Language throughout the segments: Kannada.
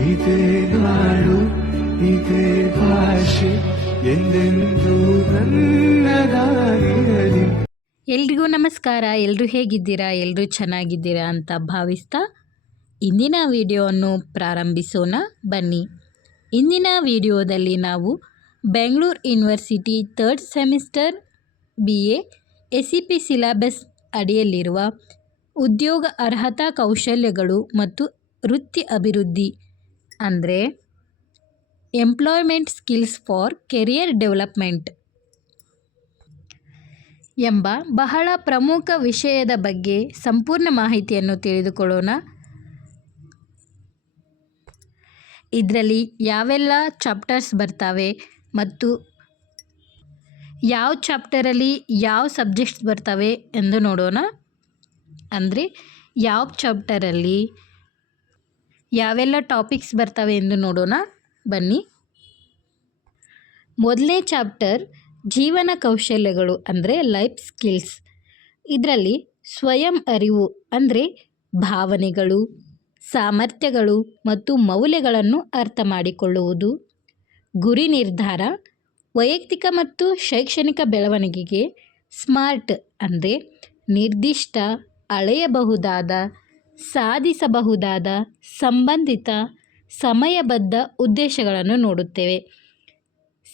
ಇದೇ ನಾಡು ಇದೇ ಭಾಷೆ ಎಂದೆಂದೂ ನನ್ನದಾಗಿರಲಿ. ಎಲ್ರಿಗೂ ನಮಸ್ಕಾರ. ಎಲ್ಲರೂ ಹೇಗಿದ್ದೀರಾ? ಎಲ್ಲರೂ ಚೆನ್ನಾಗಿದ್ದೀರಾ ಅಂತ ಭಾವಿಸ್ತಾ ಇಂದಿನ ವಿಡಿಯೋವನ್ನು ಪ್ರಾರಂಭಿಸೋಣ ಬನ್ನಿ. ಇಂದಿನ ವಿಡಿಯೋದಲ್ಲಿ ನಾವು Bengaluru university 3rd semester BA SEP syllabus ಅಡಿಯಲ್ಲಿರುವ ಉದ್ಯೋಗ ಅರ್ಹತಾ ಕೌಶಲ್ಯಗಳು ಮತ್ತು ವೃತ್ತಿ ಅಭಿವೃದ್ಧಿ ಅಂದರೆ employment skills for career development ಎಂಬ ಬಹಳ ಪ್ರಮುಖ ವಿಷಯದ ಬಗ್ಗೆ ಸಂಪೂರ್ಣ ಮಾಹಿತಿಯನ್ನು ತಿಳಿದುಕೊಳ್ಳೋಣ. ಇದರಲ್ಲಿ ಯಾವೆಲ್ಲ ಚಾಪ್ಟರ್ಸ್ ಬರ್ತವೆ ಮತ್ತು ಯಾವ ಚಾಪ್ಟರಲ್ಲಿ ಯಾವ ಸಬ್ಜೆಕ್ಟ್ಸ್ ಬರ್ತವೆ ಎಂದು ನೋಡೋಣ. ಅಂದರೆ ಯಾವ ಚಾಪ್ಟರಲ್ಲಿ ಯಾವೆಲ್ಲ ಟಾಪಿಕ್ಸ್ ಬರ್ತವೆ ಎಂದು ನೋಡೋಣ ಬನ್ನಿ. ಮೊದಲನೇ ಚಾಪ್ಟರ್ ಜೀವನ ಕೌಶಲ್ಯಗಳು ಅಂದರೆ ಲೈಫ್ ಸ್ಕಿಲ್ಸ್. ಇದರಲ್ಲಿ ಸ್ವಯಂ ಅರಿವು ಅಂದರೆ ಭಾವನೆಗಳು, ಸಾಮರ್ಥ್ಯಗಳು ಮತ್ತು ಮೌಲ್ಯಗಳನ್ನು ಅರ್ಥ ಮಾಡಿಕೊಳ್ಳುವುದು, ಗುರಿ ನಿರ್ಧಾರ, ವೈಯಕ್ತಿಕ ಮತ್ತು ಶೈಕ್ಷಣಿಕ ಬೆಳವಣಿಗೆಗೆ ಸ್ಮಾರ್ಟ್ ಅಂದರೆ ನಿರ್ದಿಷ್ಟ, ಅಳೆಯಬಹುದಾದ, ಸಾಧಿಸಬಹುದಾದ, ಸಂಬಂಧಿತ, ಸಮಯಬದ್ಧ ಉದ್ದೇಶಗಳನ್ನು ನೋಡುತ್ತೇವೆ.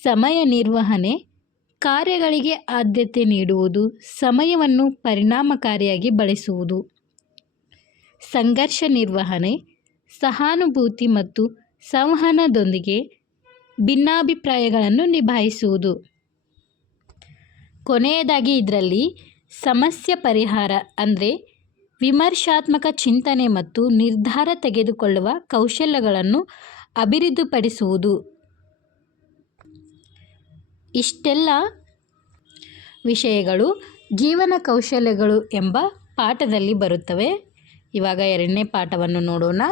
ಸಮಯ ನಿರ್ವಹಣೆ, ಕಾರ್ಯಗಳಿಗೆ ಆದ್ಯತೆ ನೀಡುವುದು, ಸಮಯವನ್ನು ಪರಿಣಾಮಕಾರಿಯಾಗಿ ಬಳಸುವುದು. ಸಂಘರ್ಷ ನಿರ್ವಹಣೆ, ಸಹಾನುಭೂತಿ ಮತ್ತು ಸಂವಹನದೊಂದಿಗೆ ಭಿನ್ನಾಭಿಪ್ರಾಯಗಳನ್ನು ನಿಭಾಯಿಸುವುದು. ಕೊನೆಯದಾಗಿ ಇದರಲ್ಲಿ ಸಮಸ್ಯೆ ಪರಿಹಾರ ಅಂದರೆ ವಿಮರ್ಶಾತ್ಮಕ ಚಿಂತನೆ ಮತ್ತು ನಿರ್ಧಾರ ತೆಗೆದುಕೊಳ್ಳುವ ಕೌಶಲ್ಯಗಳನ್ನು ಅಭಿವೃದ್ಧಿಪಡಿಸುವುದು. ಇಷ್ಟೆಲ್ಲ ವಿಷಯಗಳು ಜೀವನ ಕೌಶಲ್ಯಗಳು ಎಂಬ ಪಾಠದಲ್ಲಿ ಬರುತ್ತವೆ. ಇವಾಗ ಎರಡನೇ ಪಾಠವನ್ನು ನೋಡೋಣ.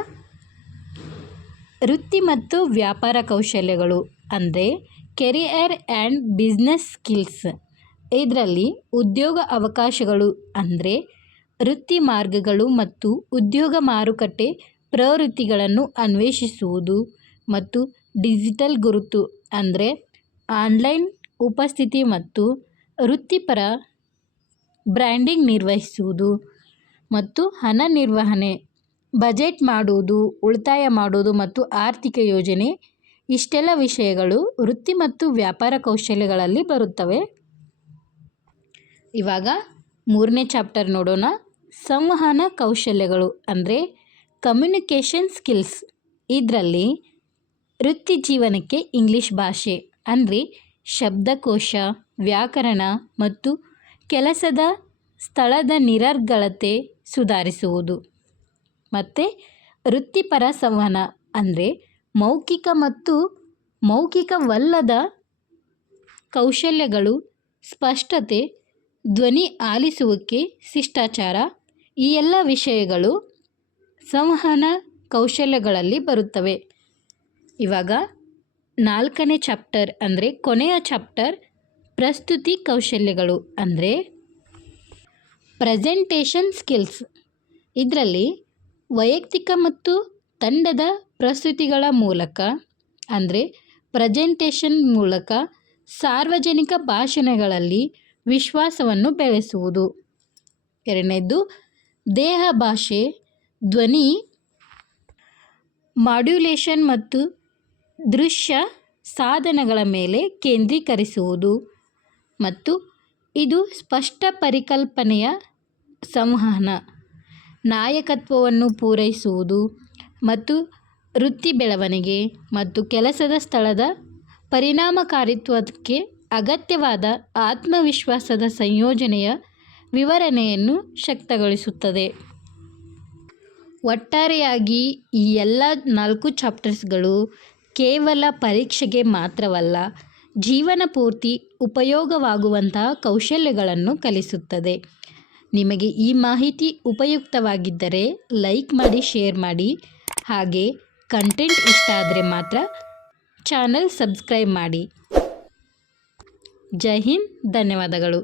ವೃತ್ತಿ ಮತ್ತು ವ್ಯಾಪಾರ ಕೌಶಲ್ಯಗಳು ಅಂದರೆ ಕೆರಿಯರ್ ಆ್ಯಂಡ್ ಬಿಸ್ನೆಸ್ ಸ್ಕಿಲ್ಸ್. ಇದರಲ್ಲಿ ಉದ್ಯೋಗ ಅವಕಾಶಗಳು ಅಂದರೆ ವೃತ್ತಿ ಮಾರ್ಗಗಳು ಮತ್ತು ಉದ್ಯೋಗ ಮಾರುಕಟ್ಟೆ ಪ್ರವೃತ್ತಿಗಳನ್ನು ಅನ್ವೇಷಿಸುವುದು ಮತ್ತು ಡಿಜಿಟಲ್ ಗುರುತು ಅಂದರೆ ಆನ್ಲೈನ್ ಉಪಸ್ಥಿತಿ ಮತ್ತು ವೃತ್ತಿಪರ ಬ್ರ್ಯಾಂಡಿಂಗ್ ನಿರ್ವಹಿಸುವುದು ಮತ್ತು ಹಣ ನಿರ್ವಹಣೆ, ಬಜೆಟ್ ಮಾಡುವುದು, ಉಳಿತಾಯ ಮಾಡುವುದು ಮತ್ತು ಆರ್ಥಿಕ ಯೋಜನೆ. ಇಷ್ಟೆಲ್ಲ ವಿಷಯಗಳು ವೃತ್ತಿ ಮತ್ತು ವ್ಯಾಪಾರ ಕೌಶಲ್ಯಗಳಲ್ಲಿ ಬರುತ್ತವೆ. ಇವಾಗ ಮೂರನೇ ಚಾಪ್ಟರ್ ನೋಡೋಣ. ಸಂವಹನ ಕೌಶಲ್ಯಗಳು ಅಂದರೆ ಕಮ್ಯುನಿಕೇಷನ್ ಸ್ಕಿಲ್ಸ್. ಇದರಲ್ಲಿ ವೃತ್ತಿ ಜೀವನಕ್ಕೆ ಇಂಗ್ಲೀಷ್ ಭಾಷೆ ಅಂದರೆ ಶಬ್ದಕೋಶ, ವ್ಯಾಕರಣ ಮತ್ತು ಕೆಲಸದ ಸ್ಥಳದ ನಿರರ್ಗಳತೆ ಸುಧಾರಿಸುವುದು. ಮತ್ತು ವೃತ್ತಿಪರ ಸಂವಹನ ಅಂದರೆ ಮೌಖಿಕ ಮತ್ತು ಮೌಖಿಕವಲ್ಲದ ಕೌಶಲ್ಯಗಳು, ಸ್ಪಷ್ಟತೆ, ಧ್ವನಿ ಆಲಿಸುವಿಕೆ, ಶಿಷ್ಟಾಚಾರ. ಈ ಎಲ್ಲ ವಿಷಯಗಳು ಸಂವಹನ ಕೌಶಲ್ಯಗಳಲ್ಲಿ ಬರುತ್ತವೆ. ಇವಾಗ ನಾಲ್ಕನೇ ಚಾಪ್ಟರ್ ಅಂದರೆ ಕೊನೆಯ ಚಾಪ್ಟರ್ ಪ್ರಸ್ತುತಿ ಕೌಶಲ್ಯಗಳು ಅಂದರೆ ಪ್ರೆಸೆಂಟೇಷನ್ ಸ್ಕಿಲ್ಸ್. ಇದರಲ್ಲಿ ವೈಯಕ್ತಿಕ ಮತ್ತು ತಂಡದ ಪ್ರಸ್ತುತಿಗಳ ಮೂಲಕ ಅಂದರೆ ಪ್ರೆಸೆಂಟೇಷನ್ ಮೂಲಕ ಸಾರ್ವಜನಿಕ ಭಾಷಣಗಳಲ್ಲಿ ವಿಶ್ವಾಸವನ್ನು ಬೆಳೆಸುವುದು. ಎರಡನೇದು ದೇಹ ಭಾಷೆ, ಧ್ವನಿ ಮಾಡ್ಯುಲೇಷನ್ ಮತ್ತು ದೃಶ್ಯ ಸಾಧನಗಳ ಮೇಲೆ ಕೇಂದ್ರೀಕರಿಸುವುದು ಮತ್ತು ಇದು ಸ್ಪಷ್ಟ ಪರಿಕಲ್ಪನೆಯ ಸಂವಹನ, ನಾಯಕತ್ವವನ್ನು ಪೂರೈಸುವುದು ಮತ್ತು ವೃತ್ತಿ ಬೆಳವಣಿಗೆ ಮತ್ತು ಕೆಲಸದ ಸ್ಥಳದ ಪರಿಣಾಮಕಾರಿತ್ವಕ್ಕೆ ಅಗತ್ಯವಾದ ಆತ್ಮವಿಶ್ವಾಸದ ಸಂಯೋಜನೆಯ ವಿವರಣೆಯನ್ನು ಶಕ್ತಗೊಳಿಸುತ್ತದೆ. ಒಟ್ಟಾರೆಯಾಗಿ ಈ ಎಲ್ಲ 4 ಚಾಪ್ಟರ್ಸ್ಗಳು ಕೇವಲ ಪರೀಕ್ಷೆಗೆ ಮಾತ್ರವಲ್ಲ, ಜೀವನ ಪೂರ್ತಿ ಉಪಯೋಗವಾಗುವಂತಹ ಕೌಶಲ್ಯಗಳನ್ನು ಕಲಿಸುತ್ತದೆ. ನಿಮಗೆ ಈ ಮಾಹಿತಿ ಉಪಯುಕ್ತವಾಗಿದ್ದರೆ ಲೈಕ್ ಮಾಡಿ, ಶೇರ್ ಮಾಡಿ. ಹಾಗೆ ಕಂಟೆಂಟ್ ಇಷ್ಟ ಆದರೆ ಮಾತ್ರ ಚಾನಲ್ ಸಬ್ಸ್ಕ್ರೈಬ್ ಮಾಡಿ. ಜೈ ಹಿಂದ್, ಧನ್ಯವಾದಗಳು.